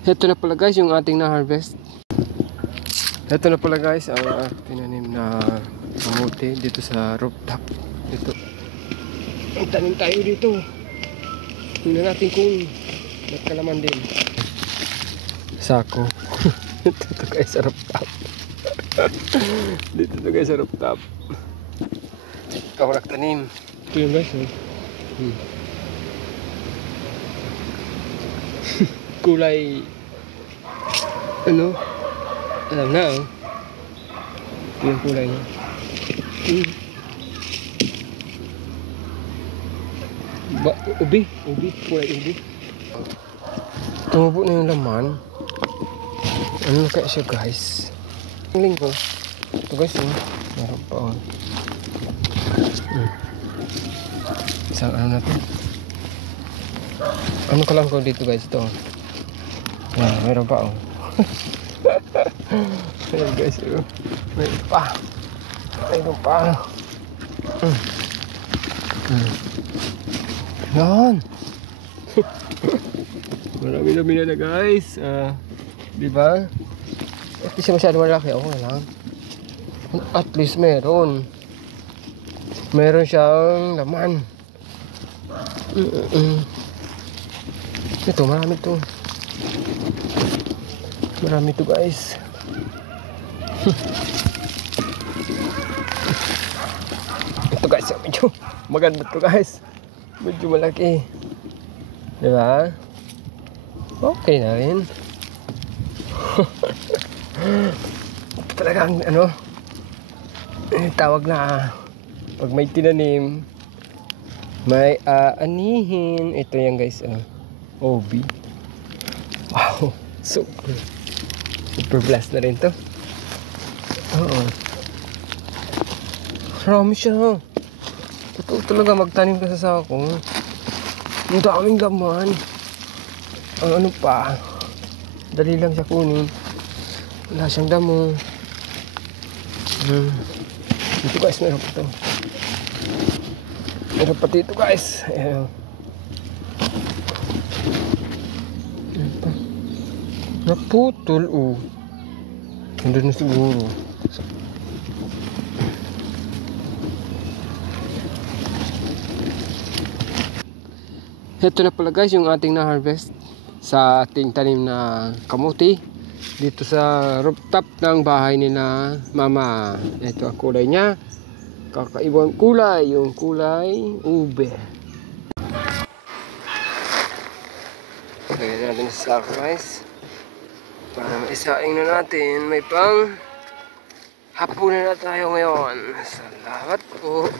Ito na pala guys yung ating na-harvest. Ito na pala guys ang tinanim na kamote dito sa rooftop. Dito. Ang tanim tayo dito. Tingnan natin kung nagkalaman din. Sako. Dito guys sa rooftop. Dito guys sa rooftop. Ikaw nagtanim. Ito yung guys. Kulay ano? Alam na oh. Yung kulay niya. Ubi, kulay ubi. Tumubo na yung laman. Ano na kaya siya guys? Ang lingko. Ito guys oh. Meron pa oh. Isang ano na to. Ano ka lang ko dito guys ito. Meron pa oh. Ayan guys oh. Meron pa. Yan. Marami na guys. Diba? At least masyado malaki. Okay lang. At least meron siyang laman. Ito marami to guys. Ito guys medyo maganda to guys. Medyo malaki. Diba? Okay na rin. Talagang ano tawag na pag may tinanim may anihin. Ito yan guys OB. Wow, super blessed na rin to. Oo, marami siya. Totoo talaga magtanim ka sa sako. Ang daming laman. Ang ano pa, dali lang siya kunin. Wala siyang damo. Dito guys, meron pa to. Meron pa dito guys. Ayan. Naputol oh. Nandun na siguro. Ito na pala guys yung ating na-harvest sa ating tanim na kamuti dito sa rooftop ng bahay ni na mama. Ito ang kulay niya. Kakaibang kulay, yung kulay ube. Lagyan natin sa sako guys. Para maisaing na natin. May pang hapunan na tayo ngayon. Salamat po.